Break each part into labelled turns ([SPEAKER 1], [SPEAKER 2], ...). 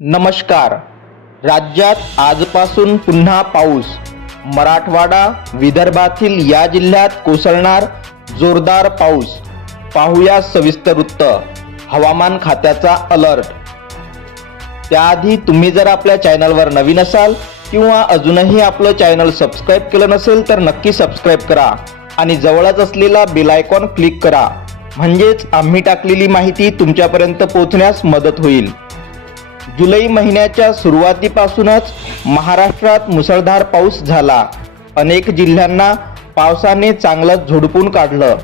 [SPEAKER 1] नमस्कार. राज्यात आजपासून पुन्हा पाऊस. मराठवाडा विदर्भातील या जिल्ह्यात कोसळणार जोरदार पाऊस. पाहूया सविस्तर वृत्त. हवामान खात्याचा अलर्ट. त्याआधी तुम्ही जर आपल्या चॅनलवर नवीन असाल किंवा अजूनही आपलं चॅनल सबस्क्राईब केलं नसेल तर नक्की सबस्क्राईब करा आणि जवळच असलेला बेलायकॉन क्लिक करा. म्हणजेच आम्ही टाकलेली माहिती तुमच्यापर्यंत पोहोचण्यास मदत होईल. जुलै महिन्याच्या सुरुवातीपासूनच महाराष्ट्रात मुसळधार पाऊस झाला. अनेक जिल्ह्यांना पावसाने चांगलंच झोडपून काढलं.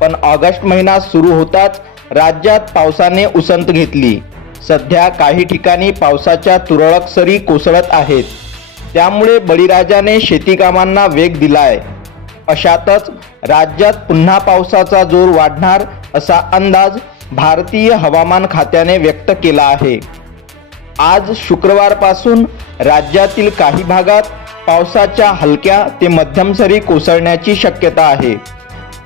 [SPEAKER 1] पण ऑगस्ट महिना सुरू होताच राज्यात पावसाने उसंत घेतली. सध्या काही ठिकाणी पावसाच्या तुरळक सरी कोसळत आहेत. त्यामुळे बळीराजाने शेतीकामांना वेग दिलाय. अशातच राज्यात पुन्हा पावसाचा जोर वाढणार असा अंदाज भारतीय हवामान खात्याने व्यक्त केला आहे. आज शुक्रवारपासून राज्यातील काही भागात पावसाच्या हलक्या ते मध्यम सरी कोसळण्याची शक्यता आहे.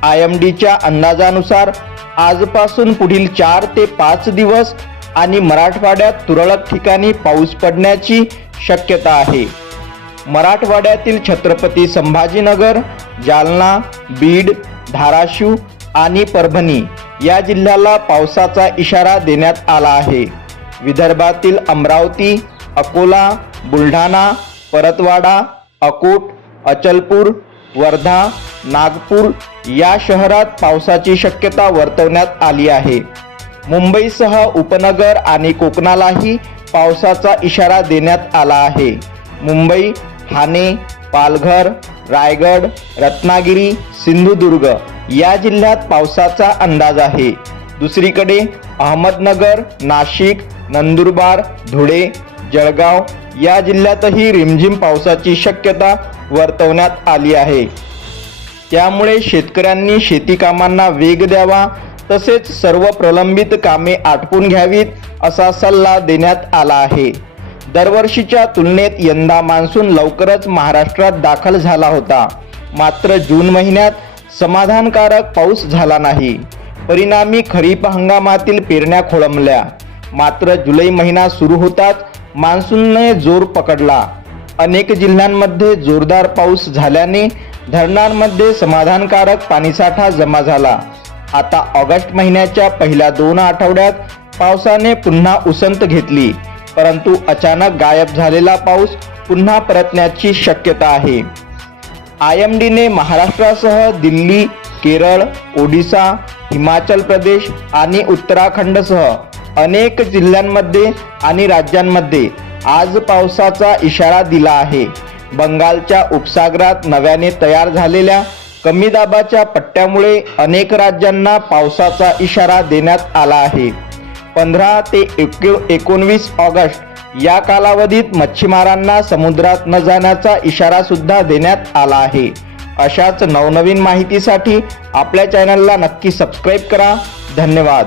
[SPEAKER 1] आय एम डीच्या अंदाजानुसार आजपासून पुढील चार ते पाच दिवस आणि मराठवाड्यात तुरळक ठिकाणी पाऊस पडण्याची शक्यता आहे. मराठवाड्यातील छत्रपती संभाजीनगर जालना बीड धाराशिव आणि परभणी या जिल्ह्याला पावसाचा इशारा देण्यात आला आहे. विदर्भातील अमरावती अकोला बुलढाणा परतवाडा अकोट अचलपूर वर्धा नागपूर या शहरात पावसाची शक्यता वर्तवण्यात आली आहे. मुंबईसह उपनगर आणि कोकणालाही पावसाचा इशारा देण्यात आला आहे. मुंबई ठाणे पालघर रायगड रत्नागिरी सिंधुदुर्ग या जिल्ह्यात पावसाचा अंदाज आहे. दुसरीकडे अहमदनगर नाशिक नंदुरबार धुळे जळगाव या जिल्ह्यातही रिमझिम पावसाची शक्यता वर्तवण्यात आली आहे. त्यामुळे शेतकऱ्यांनी शेती कामांना वेग द्यावा तसेच सर्व प्रलंबित कामे आटपून घ्यावीत असा सल्ला देण्यात आला आहे. दरवर्षीच्या तुलनेत यंदा मान्सून लवकरच महाराष्ट्रात दाखल झाला होता. मात्र जून महिन्यात समाधानकारक पाऊस झाला नाही. परिणामी खरीप हंगामातील पेरण्या खोळंबल्या. मात्र जुलै महिना सुरू होताच मान्सूनने जोर पकडला. अनेक जिल्ह्यांमध्ये जोरदार पाऊस झाल्याने धरणांमध्ये समाधानकारक पाणीसाठा जमा झाला. आता ऑगस्ट महिन्याच्या पहिल्या दोन आठवड्यात पावसाने पुन्हा उसंत घेतली परंतु अचानक गायब झालेला पाऊस पुन्हा परतण्याची शक्यता आहे. आय एम डीने महाराष्ट्रासह दिल्ली केरळ ओडिसा हिमाचल प्रदेश आणि उत्तराखंडसह अनेक जिल्ह्यांमध्ये आणि राज्यांमध्ये आज पावसाचा इशारा दिला आहे. बंगालच्या उपसागरात नव्याने तयार झालेल्या कमी दाबाच्या पट्ट्यामुळे अनेक राज्यांना पावसाचा इशारा देण्यात आला आहे. पंधरा ते एको एकोणवीस ऑगस्ट या कालावधीत मच्छीमारांना समुद्रात न जाण्याचा इशारा सुद्धा देण्यात आला आहे. अशाच नवनवीन माहितीसाठी आपल्या चॅनलला नक्की सबस्क्राईब करा. धन्यवाद.